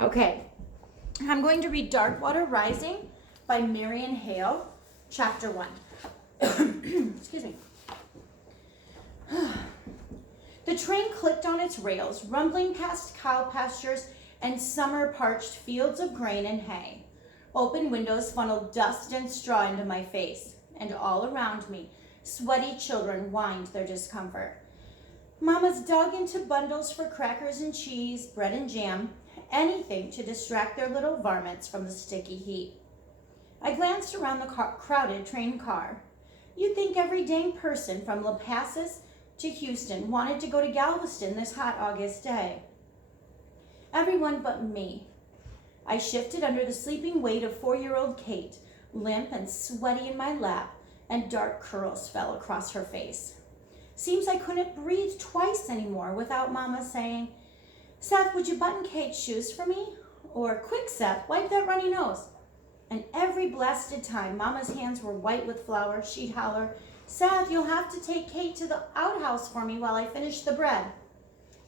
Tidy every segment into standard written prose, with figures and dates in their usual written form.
Okay, I'm going to read Darkwater Rising by Marian Hale, Chapter 1. Excuse me. The train clicked on its rails, rumbling past cow pastures and summer-parched fields of grain and hay. Open windows funneled dust and straw into my face, and all around me, sweaty children whined their discomfort. Mamas dug into bundles for crackers and cheese, bread and jam, anything to distract their little varmints from the sticky heat. I glanced around the crowded train car. You'd think every dang person from La Paz to Houston wanted to go to Galveston this hot August day. Everyone but me. I shifted under the sleeping weight of 4-year-old Kate, limp and sweaty in my lap, and dark curls fell across her face. Seems I couldn't breathe twice anymore without Mama saying, "Seth, would you button Kate's shoes for me?" Or, "Quick, Seth, wipe that runny nose." And every blasted time Mama's hands were white with flour, she'd holler, "Seth, you'll have to take Kate to the outhouse for me while I finish the bread."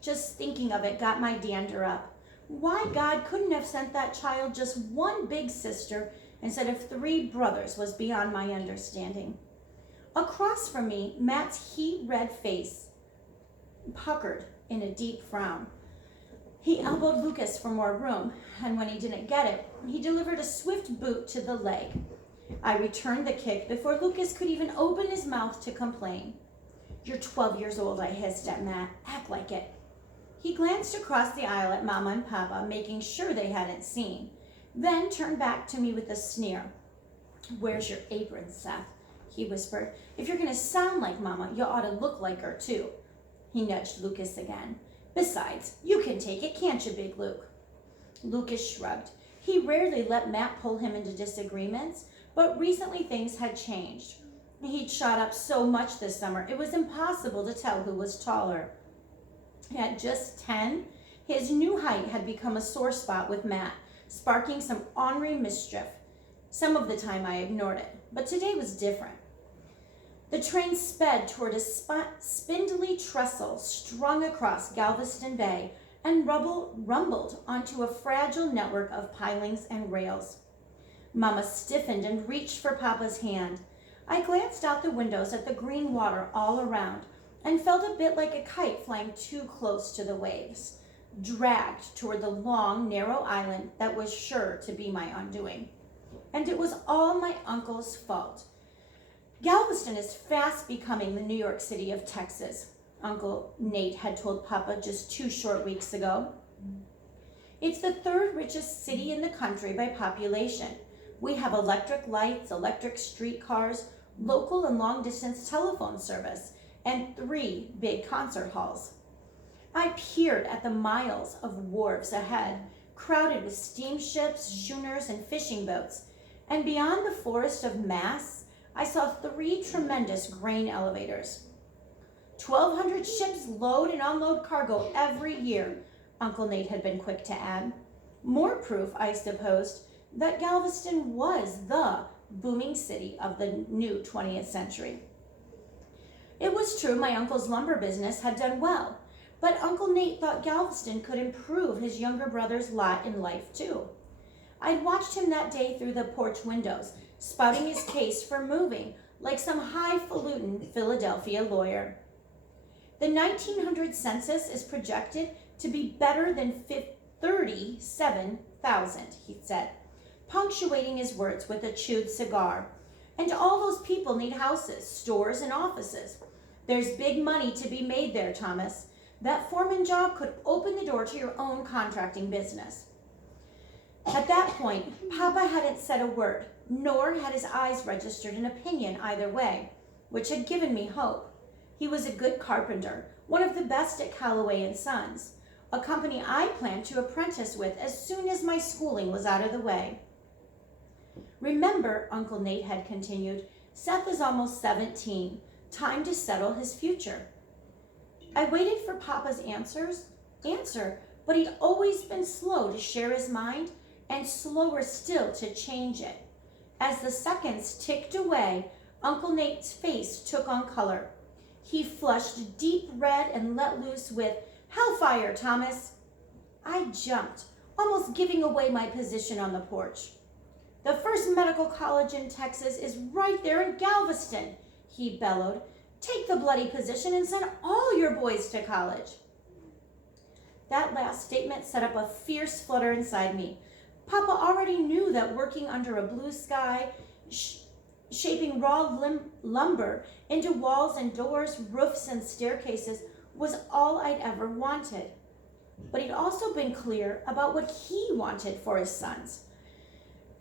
Just thinking of it got my dander up. Why God couldn't have sent that child just one big sister instead of 3 brothers was beyond my understanding. Across from me, Matt's heat-red face puckered in a deep frown. He elbowed Lucas for more room, and when he didn't get it, he delivered a swift boot to the leg. I returned the kick before Lucas could even open his mouth to complain. "You're 12 years old," I hissed at Matt. "Act like it." He glanced across the aisle at Mama and Papa, making sure they hadn't seen, then turned back to me with a sneer. "Where's your apron, Seth?" he whispered. "If you're going to sound like Mama, you ought to look like her, too." He nudged Lucas again. "Besides, you can take it, can't you, Big Luke?" Lucas shrugged. He rarely let Matt pull him into disagreements, but recently things had changed. He'd shot up so much this summer, it was impossible to tell who was taller. At just 10, his new height had become a sore spot with Matt, sparking some ornery mischief. Some of the time I ignored it, but today was different. The train sped toward a spindly trestle strung across Galveston Bay and rumbled onto a fragile network of pilings and rails. Mama stiffened and reached for Papa's hand. I glanced out the windows at the green water all around and felt a bit like a kite flying too close to the waves, dragged toward the long, narrow island that was sure to be my undoing. And it was all my uncle's fault. Galveston is fast becoming the New York City of Texas, Uncle Nate had told Papa just 2 short weeks ago. It's the 3rd richest city in the country by population. We have electric lights, electric streetcars, local and long-distance telephone service, and 3 big concert halls. I peered at the miles of wharves ahead, crowded with steamships, schooners, and fishing boats, and beyond the forest of masts, I saw 3 tremendous grain elevators. 1,200 ships load and unload cargo every year, Uncle Nate had been quick to add. More proof, I supposed, that Galveston was the booming city of the new 20th century. It was true my uncle's lumber business had done well, but Uncle Nate thought Galveston could improve his younger brother's lot in life too. I'd watched him that day through the porch windows, spouting his case for moving like some highfalutin Philadelphia lawyer. The 1900 census is projected to be better than 37,000, he said, punctuating his words with a chewed cigar. And all those people need houses, stores, and offices. There's big money to be made there, Thomas. That foreman job could open the door to your own contracting business. At that point, Papa hadn't said a word, nor had his eyes registered an opinion either way, which had given me hope. He was a good carpenter, one of the best at Callaway & Sons, a company I planned to apprentice with as soon as my schooling was out of the way. "Remember," Uncle Nate had continued, "Seth is almost 17. Time to settle his future." I waited for Papa's answer, but he'd always been slow to share his mind and slower still to change it. As the seconds ticked away, Uncle Nate's face took on color. He flushed deep red and let loose with, "Hellfire, Thomas!" I jumped. almost giving away my position on the porch. "The first medical college in Texas is right there in Galveston," he bellowed. "Take the bloody position and send all your boys to college." That last statement set up a fierce flutter inside me. Papa already knew that working under a blue sky, shaping raw lumber into walls and doors, roofs and staircases was all I'd ever wanted. But he'd also been clear about what he wanted for his sons.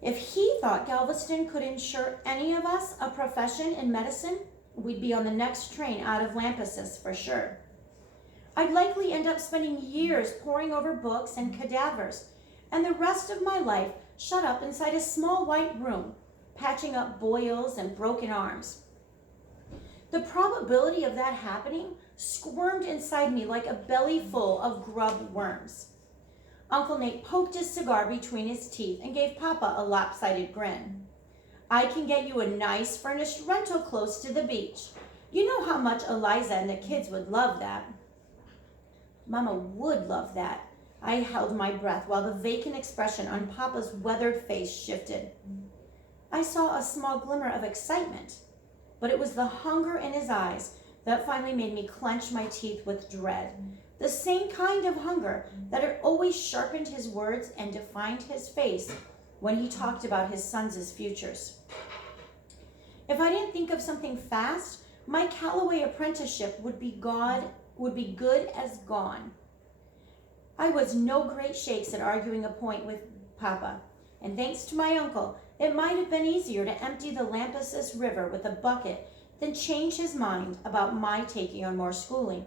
If he thought Galveston could ensure any of us a profession in medicine, we'd be on the next train out of Lampasas for sure. I'd likely end up spending years poring over books and cadavers, and the rest of my life shut up inside a small white room, patching up boils and broken arms. The probability of that happening squirmed inside me like a belly full of grub worms. Uncle Nate poked his cigar between his teeth and gave Papa a lopsided grin. "I can get you a nice furnished rental close to the beach. You know how much Eliza and the kids would love that." Mama would love that. I held my breath while the vacant expression on Papa's weathered face shifted. I saw a small glimmer of excitement, but it was the hunger in his eyes that finally made me clench my teeth with dread. The same kind of hunger that had always sharpened his words and defined his face when he talked about his sons' futures. If I didn't think of something fast, my Callaway apprenticeship would be good as gone. I was no great shakes at arguing a point with Papa, and thanks to my uncle, it might have been easier to empty the Lampasas River with a bucket than change his mind about my taking on more schooling.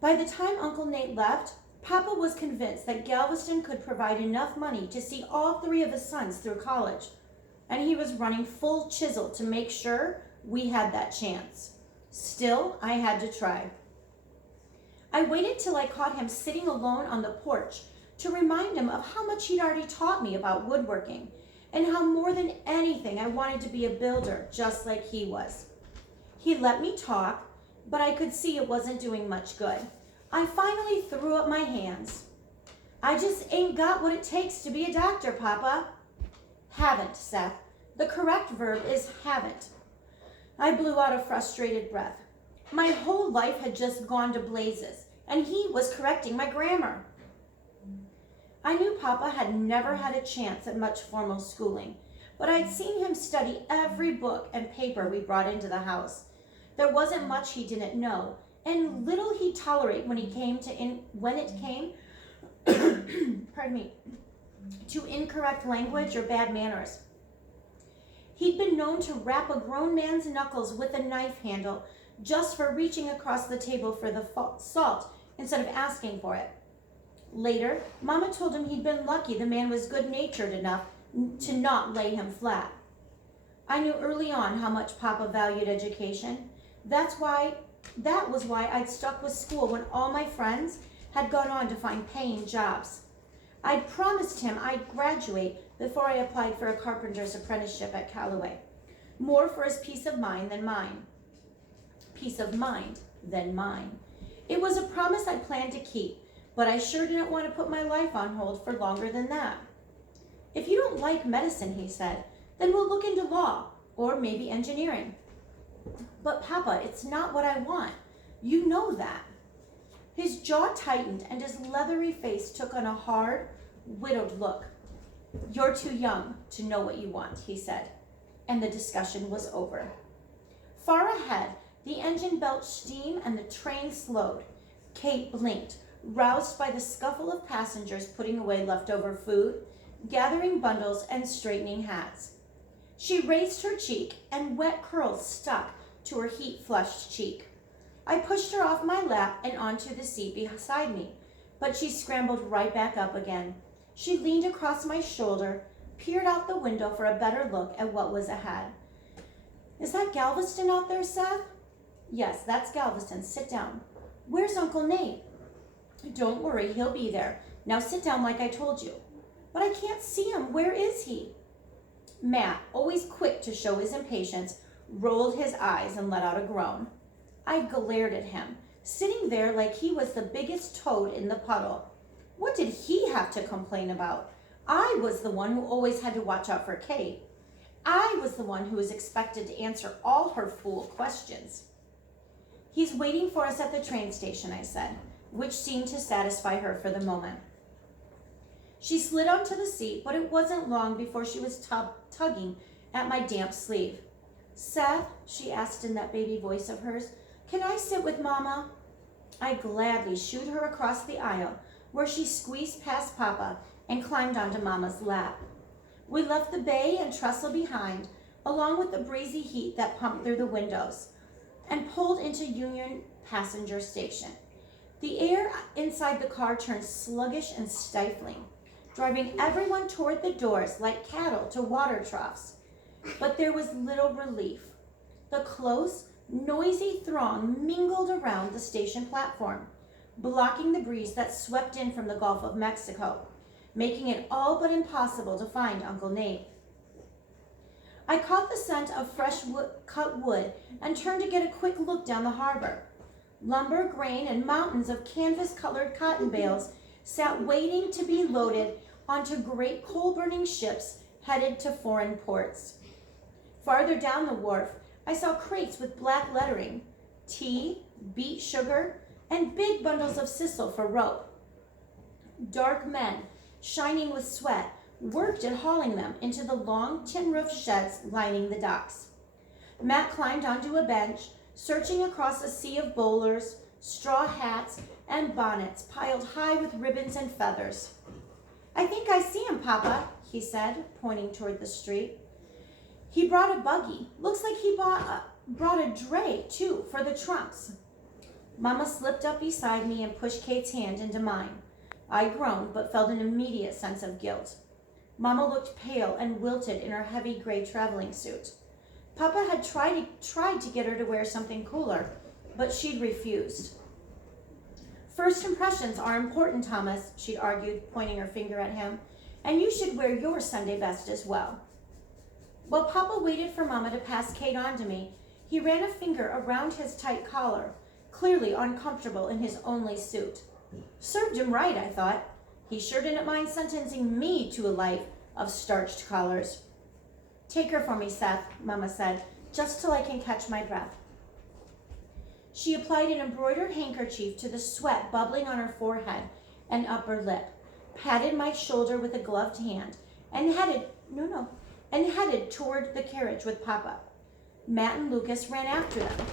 By the time Uncle Nate left, Papa was convinced that Galveston could provide enough money to see all three of his sons through college, and he was running full chisel to make sure we had that chance. Still, I had to try. I waited till I caught him sitting alone on the porch to remind him of how much he'd already taught me about woodworking and how more than anything I wanted to be a builder just like he was. He let me talk, but I could see it wasn't doing much good. I finally threw up my hands. "I just ain't got what it takes to be a doctor, Papa." "Haven't, Seth. The correct verb is haven't." I blew out a frustrated breath. My whole life had just gone to blazes, and he was correcting my grammar. I knew Papa had never had a chance at much formal schooling, but I'd seen him study every book and paper we brought into the house. There wasn't much he didn't know, and little he'd tolerate when it came pardon me, to incorrect language or bad manners. He'd been known to rap a grown man's knuckles with a knife handle just for reaching across the table for the salt instead of asking for it. Later, Mama told him he'd been lucky the man was good-natured enough to not lay him flat. I knew early on how much Papa valued education. That was why I'd stuck with school when all my friends had gone on to find paying jobs. I'd promised him I'd graduate before I applied for a carpenter's apprenticeship at Callaway. More for his peace of mind than mine. It was a promise I planned to keep, but I sure didn't want to put my life on hold for longer than that. "If you don't like medicine," he said, "then we'll look into law, or maybe engineering." "But Papa, it's not what I want. You know that." His jaw tightened and his leathery face took on a hard, widowed look. "You're too young to know what you want," he said, and the discussion was over. Far ahead, the engine belched steam and the train slowed. Kate blinked, roused by the scuffle of passengers putting away leftover food, gathering bundles, and straightening hats. She raised her cheek, and wet curls stuck to her heat-flushed cheek. I pushed her off my lap and onto the seat beside me, but she scrambled right back up again. She leaned across my shoulder, peered out the window for a better look at what was ahead. "Is that Galveston out there, Seth?" "Yes, that's Galveston. Sit down." "Where's Uncle Nate?" "Don't worry, he'll be there. Now sit down like I told you." "But I can't see him. Where is he?" Matt, always quick to show his impatience, rolled his eyes and let out a groan. I glared at him, sitting there like he was the biggest toad in the puddle. What did he have to complain about? I was the one who always had to watch out for Kate. I was the one who was expected to answer all her fool questions. He's waiting for us at the train station, I said, which seemed to satisfy her for the moment. She slid onto the seat, but it wasn't long before she was tugging at my damp sleeve. Seth, she asked in that baby voice of hers, can I sit with Mama? I gladly shooed her across the aisle, where she squeezed past Papa and climbed onto Mama's lap. We left the bay and trestle behind, along with the breezy heat that pumped through the windows, and pulled into Union Passenger Station. The air inside the car turned sluggish and stifling, driving everyone toward the doors like cattle to water troughs. But there was little relief. The close, noisy throng mingled around the station platform, blocking the breeze that swept in from the Gulf of Mexico, making it all but impossible to find Uncle Nate. I caught the scent of fresh cut wood and turned to get a quick look down the harbor. Lumber, grain, and mountains of canvas-colored cotton bales sat waiting to be loaded onto great coal-burning ships headed to foreign ports. Farther down the wharf, I saw crates with black lettering, tea, beet sugar, and big bundles of sisal for rope. Dark men, shining with sweat, worked at hauling them into the long tin-roofed sheds lining the docks. Matt climbed onto a bench, searching across a sea of bowlers, straw hats, and bonnets piled high with ribbons and feathers. I think I see him, Papa, he said, pointing toward the street. He brought a buggy. Looks like he brought a dray, too, for the trunks. Mama slipped up beside me and pushed Kate's hand into mine. I groaned, but felt an immediate sense of guilt. Mama looked pale and wilted in her heavy gray traveling suit. Papa had tried to get her to wear something cooler, but she'd refused. First impressions are important, Thomas, she'd argued, pointing her finger at him, and you should wear your Sunday best as well. While Papa waited for Mama to pass Kate on to me, he ran a finger around his tight collar, clearly uncomfortable in his only suit. Served him right, I thought. He sure didn't mind sentencing me to a life of starched collars. Take her for me, Seth, Mama said, just till I can catch my breath. She applied an embroidered handkerchief to the sweat bubbling on her forehead and upper lip, patted my shoulder with a gloved hand, and headed toward the carriage with Papa. Matt and Lucas ran after them,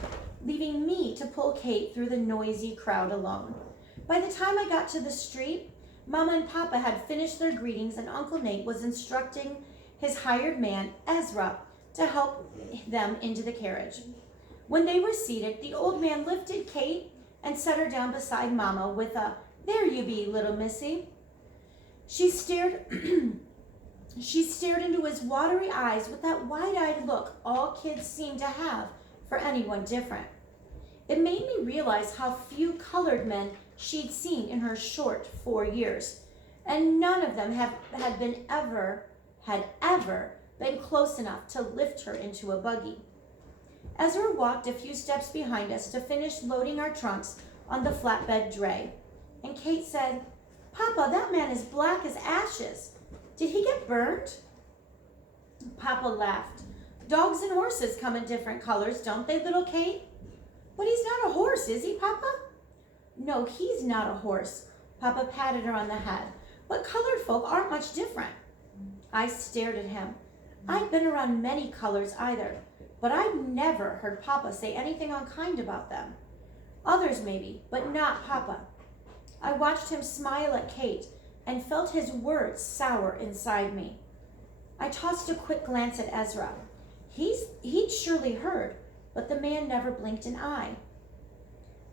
leaving me to pull Kate through the noisy crowd alone. By the time I got to the street, Mama and Papa had finished their greetings and Uncle Nate was instructing his hired man, Ezra, to help them into the carriage. When they were seated, the old man lifted Kate and set her down beside Mama with a, "There you be, little missy." She stared into his watery eyes with that wide-eyed look all kids seem to have for anyone different. It made me realize how few colored men she'd seen in her short 4 years, and none of them had ever been close enough to lift her into a buggy. Ezra walked a few steps behind us to finish loading our trunks on the flatbed dray, and Kate said, "Papa, that man is black as ashes. Did he get burnt?" Papa laughed. "Dogs and horses come in different colors, don't they, little Kate?" "But he's not a horse, is he, Papa?" "No, he's not a horse." Papa patted her on the head. "But colored folk aren't much different." I stared at him. I'd been around many colors either, but I'd never heard Papa say anything unkind about them. Others maybe, but not Papa. I watched him smile at Kate and felt his words sour inside me. I tossed a quick glance at Ezra. He'd surely heard, but the man never blinked an eye.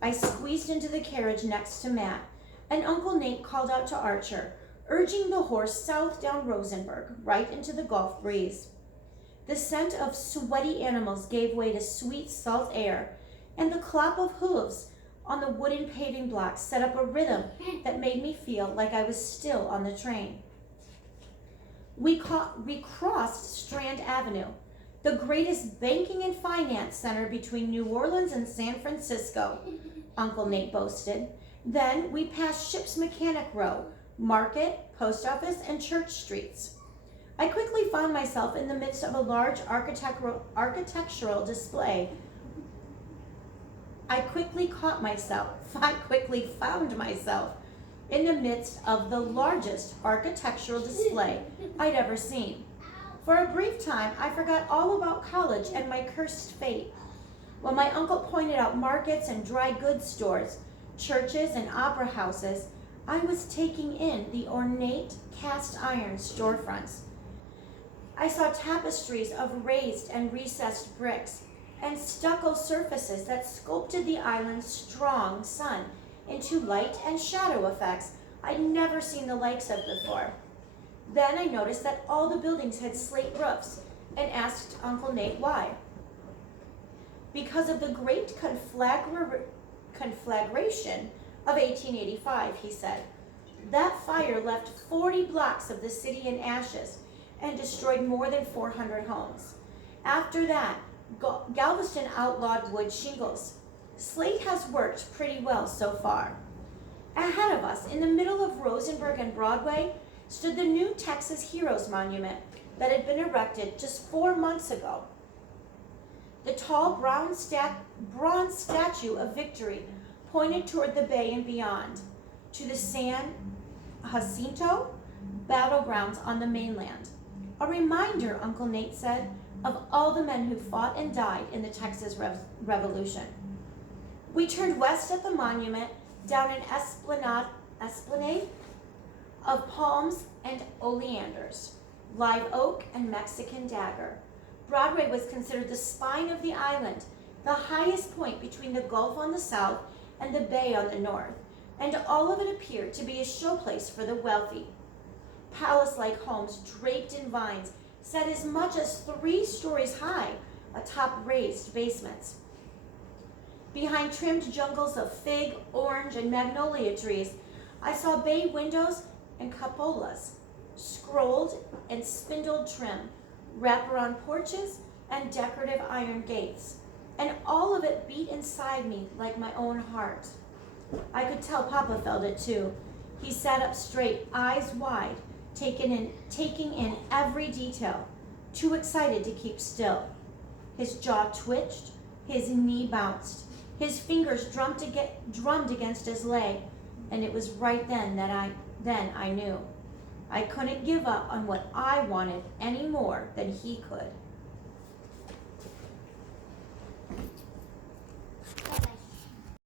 I squeezed into the carriage next to Matt, and Uncle Nate called out to Archer, urging the horse south down Rosenberg, right into the Gulf breeze. The scent of sweaty animals gave way to sweet salt air, and the clop of hooves on the wooden paving blocks set up a rhythm that made me feel like I was still on the train. We crossed Strand Avenue, the greatest banking and finance center between New Orleans and San Francisco, Uncle Nate boasted. Then we passed Ship's Mechanic Row, market, post office, and church streets. I quickly found myself in the midst of a large architectural display. I quickly found myself in the midst of the largest architectural display I'd ever seen. For a brief time, I forgot all about college and my cursed fate. When my uncle pointed out markets and dry goods stores, churches and opera houses, I was taking in the ornate cast iron storefronts. I saw tapestries of raised and recessed bricks and stucco surfaces that sculpted the island's strong sun into light and shadow effects I'd never seen the likes of before. Then I noticed that all the buildings had slate roofs and asked Uncle Nate why. Because of the great conflagration of 1885, he said. That fire left 40 blocks of the city in ashes and destroyed more than 400 homes. After that, Galveston outlawed wood shingles. Slate has worked pretty well so far. Ahead of us, in the middle of Rosenberg and Broadway, stood the new Texas Heroes Monument that had been erected just 4 months ago. The tall bronze statue of Victory pointed toward the bay and beyond, to the San Jacinto battlegrounds on the mainland. A reminder, Uncle Nate said, of all the men who fought and died in the Texas Revolution. We turned west at the monument, down an esplanade of palms and oleanders, live oak and Mexican dagger. Broadway was considered the spine of the island, the highest point between the Gulf on the south and the bay on the north, and all of it appeared to be a showplace for the wealthy. Palace-like homes draped in vines set as much as 3 stories high atop raised basements. Behind trimmed jungles of fig, orange, and magnolia trees, I saw bay windows and cupolas, scrolled and spindled trim, wraparound porches, and decorative iron gates. And all of it beat inside me like my own heart. I could tell Papa felt it too. He sat up straight, eyes wide, taking in every detail, too excited to keep still. His jaw twitched, his knee bounced, his fingers drummed against his leg, and it was right then that I knew. I couldn't give up on what I wanted any more than he could.